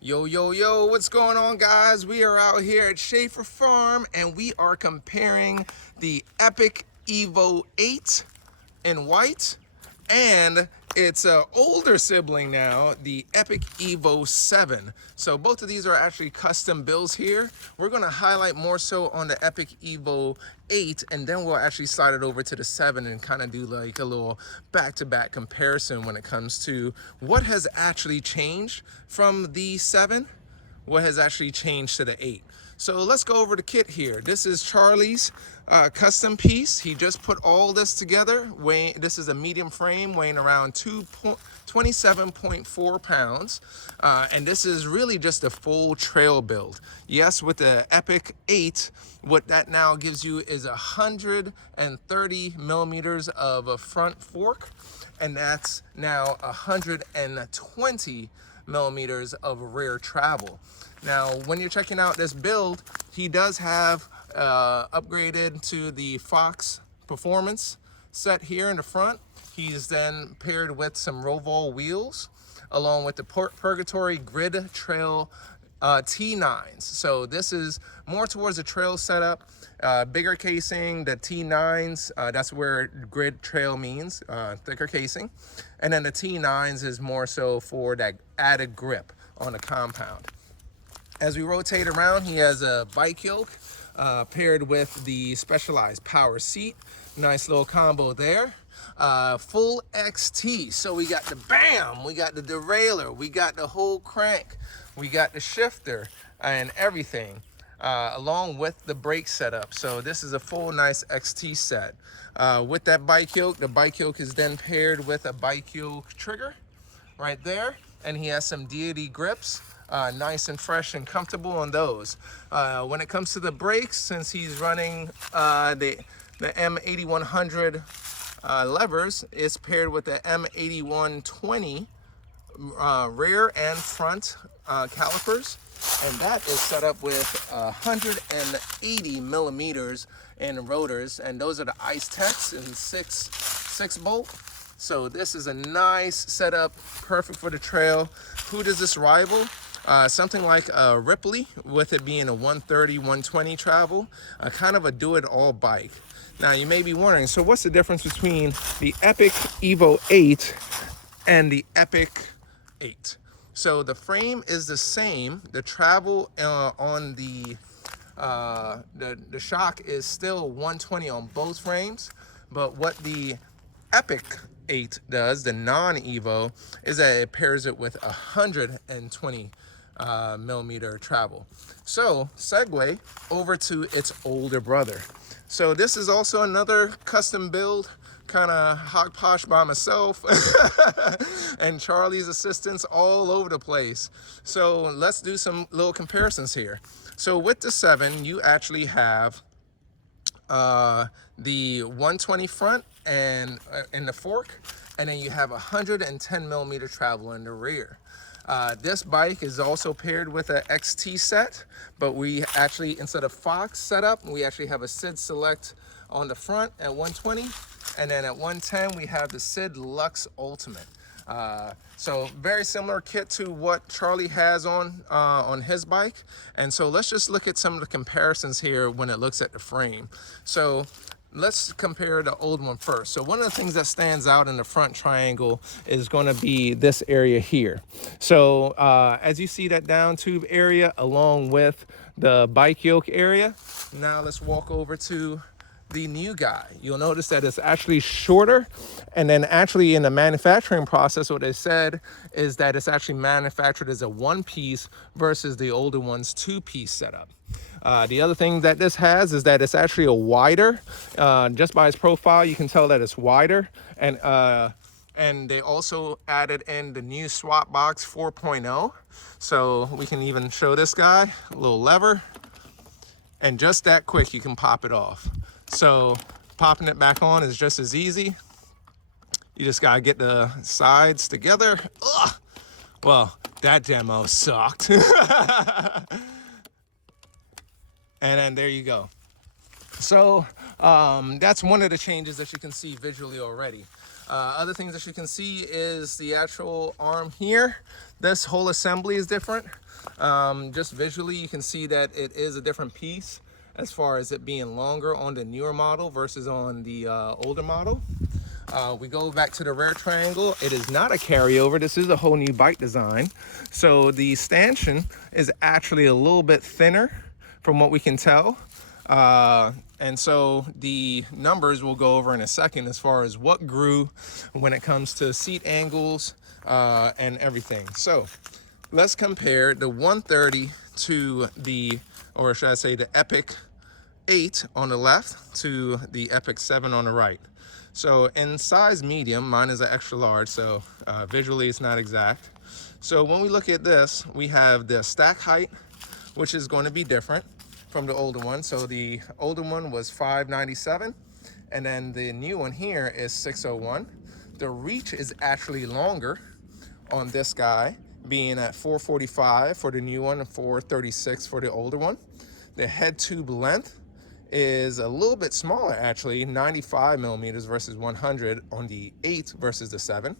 Yo, yo, yo, what's going on, guys? We are out here at Schaefer Farm and we are comparing the Epic Evo 8 in white and its older sibling now, the Epic Evo 7. So both of these are actually custom builds here. We're going to highlight more so on the Epic Evo 8, and then we'll actually slide it over to the 7 and kind of do like a little back-to-back comparison when it comes to what has actually changed from the 7, what has actually changed to the 8. So let's go over the kit here. This is Charlie's custom piece. He just put all this together. This is a medium frame weighing around 27.4 pounds. And this is really just a full trail build. Yes, with the Epic 8, what that now gives you is 130 millimeters of a front fork. And that's now 120 millimeters of rear travel. Now, when you're checking out this build, he does have upgraded to the Fox Performance set here in the front. He's then paired with some Roval wheels, along with the Purgatory Grid Trail T9s. So this is more towards a trail setup, bigger casing, the T9s, that's where grid trail means, thicker casing. And then the T9s is more so for that added grip on the compound. As we rotate around, he has a bike yoke paired with the specialized power seat. Nice little combo there. Full XT. So we got the BAM, we got the derailleur, we got the whole crank, we got the shifter and everything, along with the brake setup. So this is a full nice XT set. With that bike yoke, the bike yoke is then paired with a bike yoke trigger right there. And he has some deity grips. Nice and fresh and comfortable on those. When it comes to the brakes, since he's running the M8100 levers, it's paired with the M8120 rear and front calipers, and that is set up with 180 millimeters in rotors, and those are the Ice Techs in 6 bolt. So this is a nice setup, perfect for the trail. Who does this rival? Something like a Ripley, with it being a 130, 120 travel, kind of a do-it-all bike. Now you may be wondering, so what's the difference between the Epic Evo 8 and the Epic 8? So the frame is the same. The travel on the shock is still 120 on both frames, but what the Epic 8 does, the non-Evo, is that it pairs it with 120 millimeter travel. So segue over to its older brother. So this is also another custom build, kind of hodgepodge by myself and Charlie's assistants all over the place. So let's do some little comparisons here. So with the 7, you actually have the 120 front and in the fork, and then you have 110 millimeter travel in the rear. This bike is also paired with a XT set, but we actually, instead of Fox setup, we actually have a Sid Select on the front at 120, and then at 110 we have the Sid Lux Ultimate. So very similar kit to what Charlie has on his bike. And so let's just look at some of the comparisons here when it looks at the frame. So let's compare the old one first. So one of the things that stands out in the front triangle is going to be this area here. So as you see that down tube area along with the bike yoke area, now let's walk over to the new guy. You'll notice that it's actually shorter, and then actually in the manufacturing process, what they said is that it's actually manufactured as a 1-piece versus the older one's 2-piece setup. The other thing that this has is that it's actually a wider, just by its profile you can tell that it's wider, and they also added in the new Swap Box 4.0. So we can even show this guy, a little lever, and just that quick you can pop it off. So popping it back on is just as easy. You just gotta get the sides together. Ugh. Well, that demo sucked. And then there you go. So that's one of the changes that you can see visually already. Other things that you can see is the actual arm here. This whole assembly is different. Just visually, you can see that it is a different piece as far as it being longer on the newer model versus on the older model. We go back to the rear triangle. It is not a carryover. This is a whole new bike design. So the stanchion is actually a little bit thinner from what we can tell. And so the numbers we'll go over in a second as far as what grew when it comes to seat angles and everything. So let's compare the 130 to the, or should I say the Epic 8 on the left to the Epic 7 on the right. So in size medium, mine is an extra large, so visually it's not exact. So when we look at this, we have the stack height, which is going to be different from the older one. So the older one was 597, and then the new one here is 601. The reach is actually longer on this guy, being at 445 for the new one and 436 for the older one. The head tube length is a little bit smaller, actually, 95 millimeters versus 100 on the 8 versus the 7.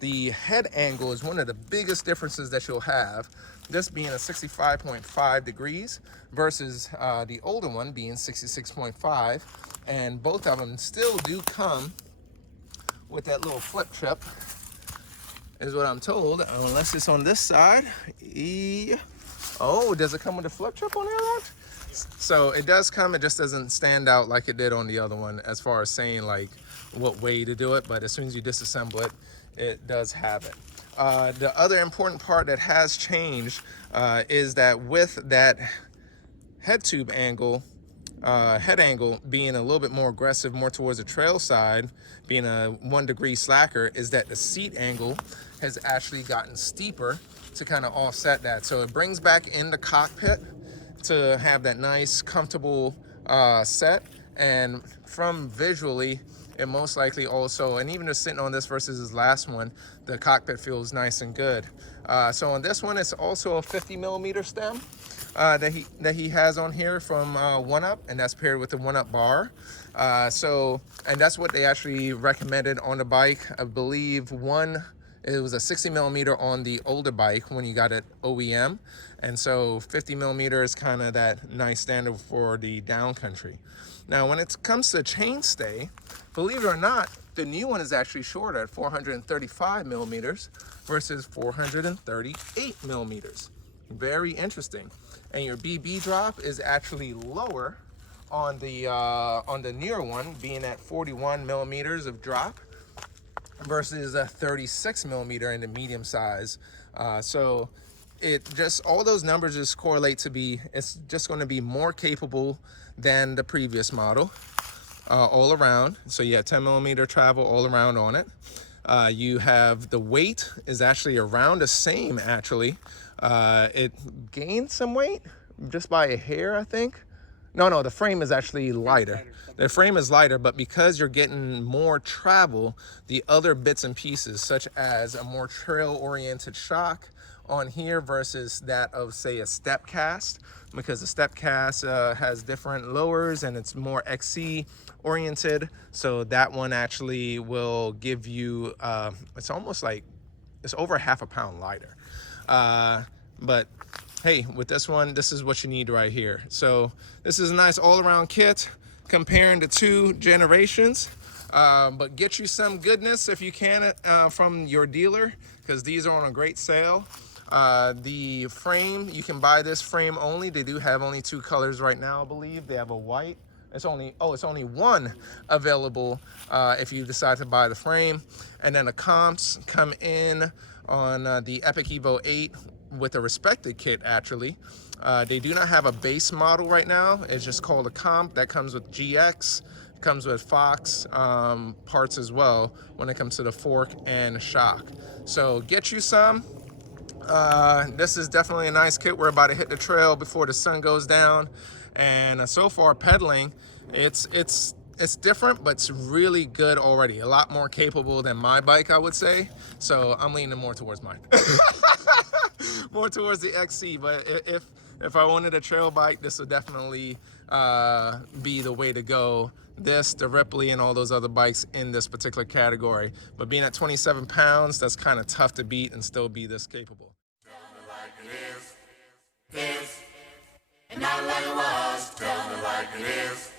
The head angle is one of the biggest differences that you'll have, this being a 65.5 degrees versus the older one being 66.5, and both of them still do come with that little flip chip, is what I'm told, unless it's on this side. Oh, does it come with a flip chip on the other one? So it does come, it just doesn't stand out like it did on the other one as far as saying like what way to do it, but as soon as you disassemble it, it does have it. The other important part that has changed is that with that head tube angle, head angle being a little bit more aggressive, more towards the trail side, being a 1 degree slacker, is that the seat angle has actually gotten steeper to kind of offset that. So it brings back in the cockpit to have that nice, comfortable set. And from visually, it most likely also, and even just sitting on this versus his last one, the cockpit feels nice and good. So on this one, it's also a 50 millimeter stem that he has on here from 1UP, and that's paired with the 1UP bar. And that's what they actually recommended on the bike. I believe it was a 60 millimeter on the older bike when you got it OEM. And so 50 millimeter is kind of that nice standard for the downcountry. Now, when it comes to chainstay, believe it or not, the new one is actually shorter at 435 millimeters versus 438 millimeters. Very interesting. And your BB drop is actually lower on the newer one, being at 41 millimeters of drop versus a 36 millimeter in the medium size. So it just, all those numbers just correlate to be, it's just going to be more capable than the previous model all around. So you have 10 millimeter travel all around on it. You have the weight is actually around the same, actually. It gained some weight just by a hair, I think. No, the frame is actually lighter. The frame is lighter, but because you're getting more travel, the other bits and pieces, such as a more trail-oriented shock on here versus that of, say, a step cast, because the step cast has different lowers and it's more XC oriented. So that one actually will give you, it's almost like, it's over half a pound lighter. But hey, with this one, this is what you need right here. So this is a nice all-around kit comparing the two generations. But get you some goodness if you can from your dealer, because these are on a great sale. The frame, you can buy this frame only. They do have only 2 colors right now, I believe. They have a white. It's only one available if you decide to buy the frame. And then the comps come in on the Epic Evo 8 with a respected kit, actually. They do not have a base model right now. It's just called a comp that comes with GX, comes with Fox parts as well when it comes to the fork and shock. So get you some. This is definitely a nice kit. We're about to hit the trail before the sun goes down, and so far pedaling, it's different, but it's really good already. A lot more capable than my bike, I would say. So I'm leaning more towards mine. More towards the XC, but if if I wanted a trail bike, this would definitely be the way to go. This, the Ripley, and all those other bikes in this particular category. But being at 27 pounds, that's kind of tough to beat and still be this capable. Tell me like it is, and not like it was. Tell me like it is.